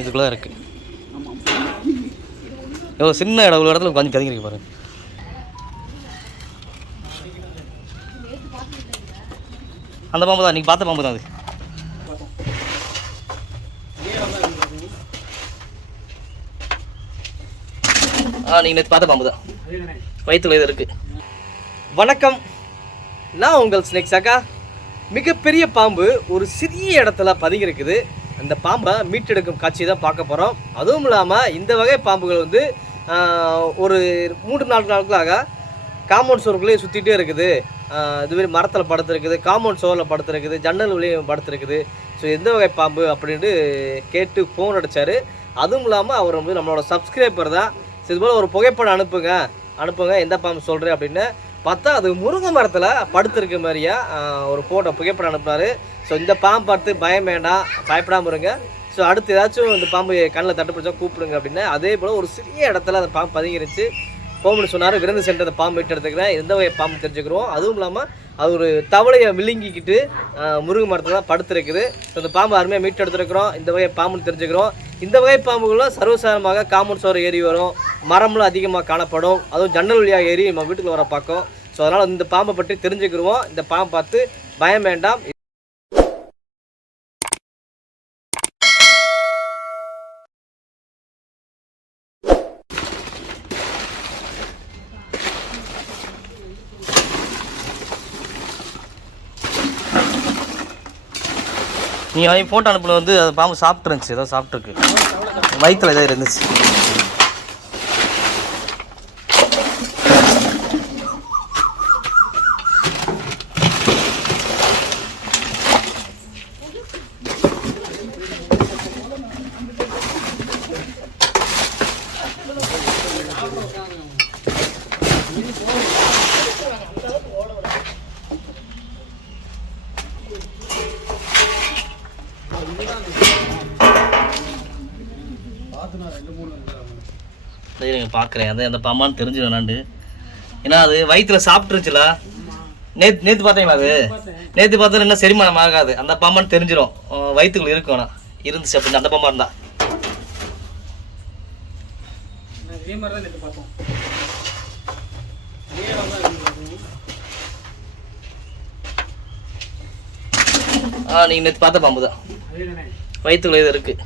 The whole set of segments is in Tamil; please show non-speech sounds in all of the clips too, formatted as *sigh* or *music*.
இதுக்குள்ளே இருக்குது எவ்வளோ சின்ன இடம் இவ்வளோ இடத்துல உட்காந்து கதிங்க பாருங்க. அந்த பாம்பு தான் நீங்கள் பார்த்த பாம்பு தான் அது. ஆ நீங்கள் நேற்று பார்த்த பாம்பு தான். வயிற்றுல இது இருக்குது வணக்கம். நான் உங்கள் ஸ்னேக் சாக்கா மிகப்பெரிய பாம்பு ஒரு சிறிய இடத்துல பதுங்கிருக்குது அந்த பாம்பை மீட்டெடுக்கும் காட்சியை தான் பார்க்க போகிறோம் அதுவும் இல்லாமல் இந்த வகை பாம்புகள் வந்து ஒரு மூன்று நாலு நாட்களாக காம்பவுண்ட் சோறுக்குள்ளேயே சுற்றிட்டே இருக்குது. இதுமாரி மரத்தில் படுத்துருக்குது காம்பவுண்ட் சோரில் படுத்துருக்குது ஜன்னல் வழியும் படுத்துருக்குது. ஸோ எந்த வகை பாம்பு அப்படின்ட்டு கேட்டு ஃபோன் அடித்தார் அதுவும் இல்லாமல் அவர் வந்து நம்மளோட சப்ஸ்கிரைபர் தான். ஸோ இது போல் ஒரு புகைப்படம் அனுப்புங்க. அனுப்புங்க எந்த பாம்பு சொல்கிறேன் அப்படின்னு பார்த்தா அது முருங்கை மரத்தில் படுத்திருக்க மாதிரியா ஒரு ஃபோட்டோ புகைப்படம் அனுப்புனாரு. ஸோ இந்த பாம்பு பார்த்து பயம் வேண்டாம் பயப்படாமல் இருங்க. ஸோ அடுத்து ஏதாச்சும் இந்த பாம்பு கண்ணில் தட்டு பிடிச்சா கூப்பிடுங்க அப்படின்னு. அதே போல் ஒரு சிறிய இடத்துல அந்த பாம்பு பதுங்கிருச்சு. போகணும்னு சொன்னார் விருந்து சென்ற அந்த பாம்பு விட்டு எடுத்துக்கிறேன். எந்த வகை பாம்பு தெரிஞ்சுக்கிறோம்? அதுவும் இல்லாமல் அது ஒரு தவளையை விழுங்கிக்கிட்டு ஆஹ், முருங்கை மரத்தில் தான் படுத்துருக்குது. ஸோ இந்த பாம்பு அருமையாக மீட்டு எடுத்துருக்குறோம் இந்த வகை பாம்புன்னு தெரிஞ்சுக்கிறோம். இந்த வகை பாம்புகளும் சர்வசாதாரணமாக காமன் சோறு ஏறி வரும். மரம்லாம் அதிகமாக காணப்படும். அதுவும் ஜன்னல் வழியாக ஏறி நம்ம வீட்டுக்குள்ள வர பார்க்கும் ஸோ அதனால் இந்த பாம்பை பற்றி தெரிஞ்சுக்கிருவோம். இந்த பாம்பை பார்த்து பயம் வேண்டாம். நீங்கள் அவங்க ஃபோட்டோ அனுப்பின வந்து அது பாம்பு சாப்பிட்ருந்துச்சு ஏதோ சாப்பிட்ருக்கு வயிற்றுல ஏதோ இருந்துச்சு. சரி பார்க்குறேன் அது அந்த பாமான்னு தெரிஞ்சு வேணாண்டு ஏன்னா அது வயிற்றுல சாப்பிட்டுருச்சுல. நேற்று நேற்று பார்த்தீங்களா அது? நேற்று பார்த்தா என்ன செரிமானம் ஆகாது. அந்த பாம்பான்னு தெரிஞ்சிடும் வயிற்றுக்குள்ள இருக்கும் ஆனால் இருந்துச்சு அப்படின்னு அந்த பாம்பா இருந்தா. இதே மாதிரி தான் நேற்று பார்த்தோம் அதே இடம் தான் இருந்தது ஆ நீங்கள் நேற்று பார்த்த பாம்பு தான். வயிற்றுக்குள்ள இது இருக்குது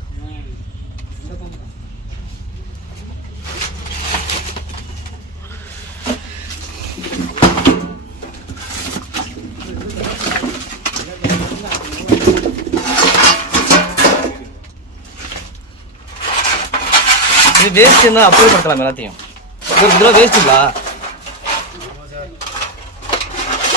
வேஸ்ட் இருந்தால் அப்படியே படுத்தலாம் எல்லாத்தையும். ஒரு இதெல்லாம் வேஸ்ட்டுங்களா அந்த பாம்பு தான் சாப்பிட்டுதா வயிற்றுல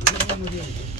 ஏதோ இருக்குது இதை எடுத்து விடுவா சார்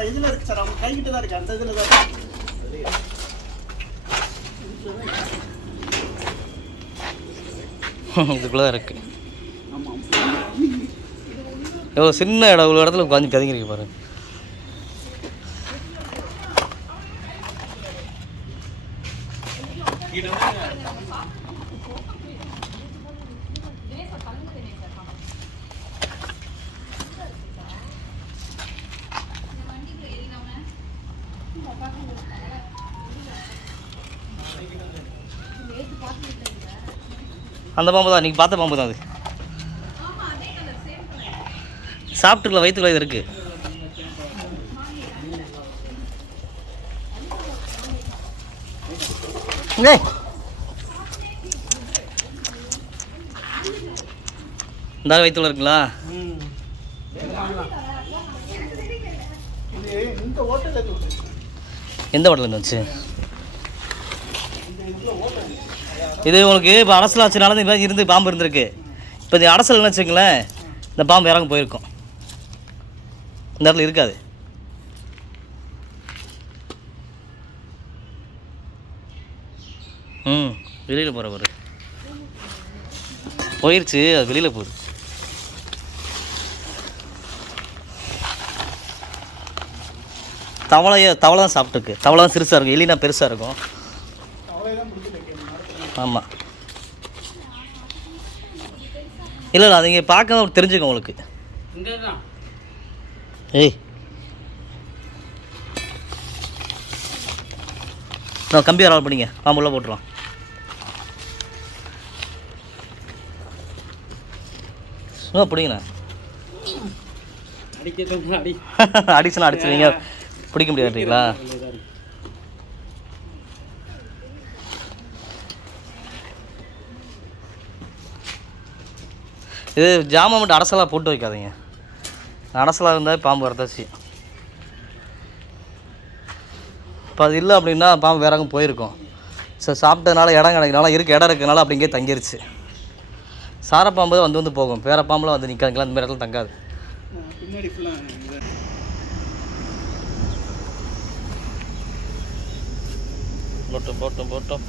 அந்த இதில் இருக்கு சார். அவங்க கைகிட்ட தான் இருக்கு. *laughs* அந்த இதில் தான் இதுக்குள்ளே தான் இருக்குது எவ்வளோ சின்ன இடம். இவ்வளோ இடத்துல உட்காந்து கதிங்க பாருங்க அந்த பாம்பு தான் நீங்கள் பார்த்த பாம்பு தான் அது. சாப்பிட்டுக்கல வயிற்றுக்குள்ள இது இருக்குது இந்த வயிற்றுல இருக்குங்களா? எந்த ஹோட்டலேருந்து வந்துச்சு? இது உங்களுக்கு இப்போ அரசல் ஆச்சுனால தான் இருந்து பாம்பு இருந்திருக்கு. இப்போ இது அரசல் வச்சுங்களேன் இந்த பாம்பு இறங்க போயிருக்கும். இந்த இடத்துல இருக்காது. ம் வெளியில் போகிற ஒரு போயிருச்சு அது வெளியில் போகுது. தவளையை தவளை தான் சாப்பிட்டுருக்கு. தவளை தான் சிறுசாக இருக்கும். எலினா பெருசாக இருக்கும். ஆமாம் இல்லை இல்லை அது இங்கே பார்க்க தெரிஞ்சுக்கும் உங்களுக்கு. ஏய். நான் கம்பி வரால் பண்ணிங்க. பாம்பு உள்ள போட்டுருலாம் சும்மா பிடிங்கண்ணா. அடிக்கிறது அடி *laughs* அடிச்சுனா அடிச்சிருவீங்க. பிடிக்க முடியாதுங்களா இது ஜாமான் மட்டும் அரசலாக போட்டு வைக்காதீங்க. அரசலாக இருந்தால் பாம்பு வரதாச்சு இப்போ அது இல்லை அப்படின்னா பாம்பு வேற எங்கே போயிருக்கும். ஸோ சாப்பிட்டதுனால இடம் கிடைக்கனால இருக்க இடம் இருக்கனால அப்படிங்கே தங்கிருச்சு. சாரப்பாம்பு தான் வந்து வந்து போகும். வேற பாம்புலாம் வந்து நிற்காதுங்களா அந்த மாதிரி இடத்துல தங்காது. போட்டோம் போட்டோம் போட்டோம்.